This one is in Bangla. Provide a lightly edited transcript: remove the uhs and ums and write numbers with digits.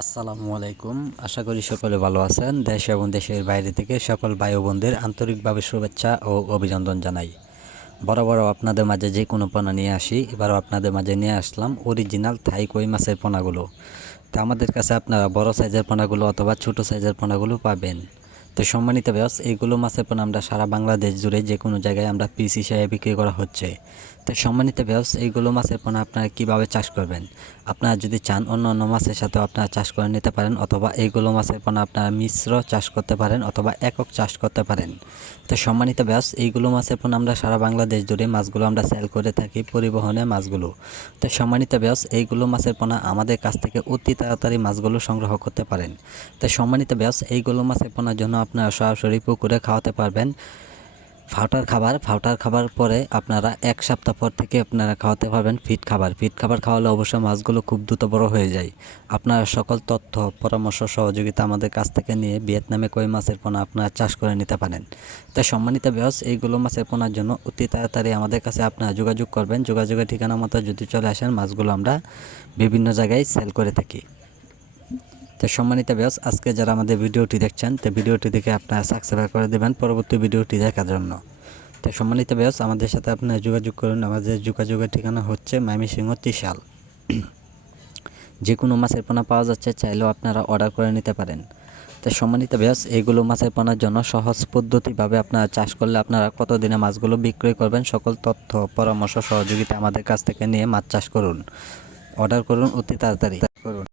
আসসালামু আলাইকুম। আশা করি সকলে ভালো আছেন। দেশ এবং দেশের বাইরে থেকে সকল ভাই ও বোনদের আন্তরিকভাবে শুভেচ্ছা ও অভিনন্দন জানাই। বরাবর আপনাদের মাঝে যে কোনো পোনা নিয়ে আসি, এবারও আপনাদের মাঝে নিয়ে আসলাম অরিজিনাল থাই কই মাছের পোনাগুলো। তো আমাদের কাছে আপনারা বড় সাইজের পোনাগুলো অথবা ছোট সাইজের পোনাগুলো পাবেন। তো সম্মানিত ভিউয়ার্স, এইগুলো মাছের পোনা আমরা সারা বাংলাদেশ জুড়ে যে কোনো জায়গায় আমরা পিস হিসেবে বিক্রি করা হচ্ছে। তো সম্মানিত ভিউয়ার্স, এইগুলো মাছের পোনা আপনারা কীভাবে চাষ করবেন? আপনারা যদি চান অন্য অন্য মাছের সাথেও আপনারা চাষ করে নিতে পারেন, অথবা এইগুলো মাছের পোনা আপনারা মিশ্র চাষ করতে পারেন অথবা একক চাষ করতে পারেন। তো সম্মানিত ভিউয়ার্স, এইগুলো মাছের পোনা আমরা সারা বাংলাদেশ জুড়ে মাছগুলো আমরা সেল করে থাকি পরিবহনে মাছগুলো। তো সম্মানিত ভিউয়ার্স, এইগুলো মাছের পোনা আমাদের কাছ থেকে অতি তাড়াতাড়ি মাছগুলো সংগ্রহ করতে পারেন। তো সম্মানিত ভিউয়ার্স, এইগুলো মাছের পোনার জন্য আপনারা সরাসরি পুকুরে খাওয়াতে পারবেন ফাউটার খাবার পরে আপনারা এক সপ্তাহ পর থেকে আপনারা খাওয়াতে পারবেন ফিড খাবার খাওয়ালে অবশ্যই মাছগুলো খুব দ্রুত বড় হয়ে যায়। আপনারা সকল তথ্য পরামর্শ সহযোগিতা আমাদের কাছ থেকে নিয়ে ভিয়েতনামে কই মাছের পোনা আপনারা চাষ করে নিতে পারেন। তাই সম্মানিত ভিউয়ার্স, এইগুলো মাছের পোনার জন্য অতি তাড়াতাড়ি আমাদের কাছে আপনারা যোগাযোগ করবেন। যোগাযোগের ঠিকানা মতো যদি চলে আসেন, মাছগুলো আমরা বিভিন্ন জায়গায় সেল করে থাকি। তো সম্মানিত ভিউয়ার্স, আজকে যারা আমাদের ভিডিওটি দেখছেন, তো ভিডিওটি দেখে আপনারা সাবস্ক্রাইব করে দেবেন পরবর্তী ভিডিওটি দেখার জন্য। তো সম্মানিত ভিউয়ার্স, আমাদের সাথে আপনারা যোগাযোগ করুন। আমাদের যোগাযোগের ঠিকানা হচ্ছে ময়মনসিংহ ত্রিশাল। যে কোনো মাছের পোনা পাওয়া যাচ্ছে, চাইলেও আপনারা অর্ডার করে নিতে পারেন। তো সম্মানিত ভিউয়ার্স, এইগুলো মাছের পোনার জন্য সহজ পদ্ধতিভাবে আপনারা চাষ করলে আপনারা কতদিনে মাছগুলো বিক্রয় করবেন, সকল তথ্য পরামর্শ সহযোগিতা আমাদের কাছ থেকে নিয়ে মাছ চাষ করুন। অর্ডার করুন অতি তাড়াতাড়ি করুন।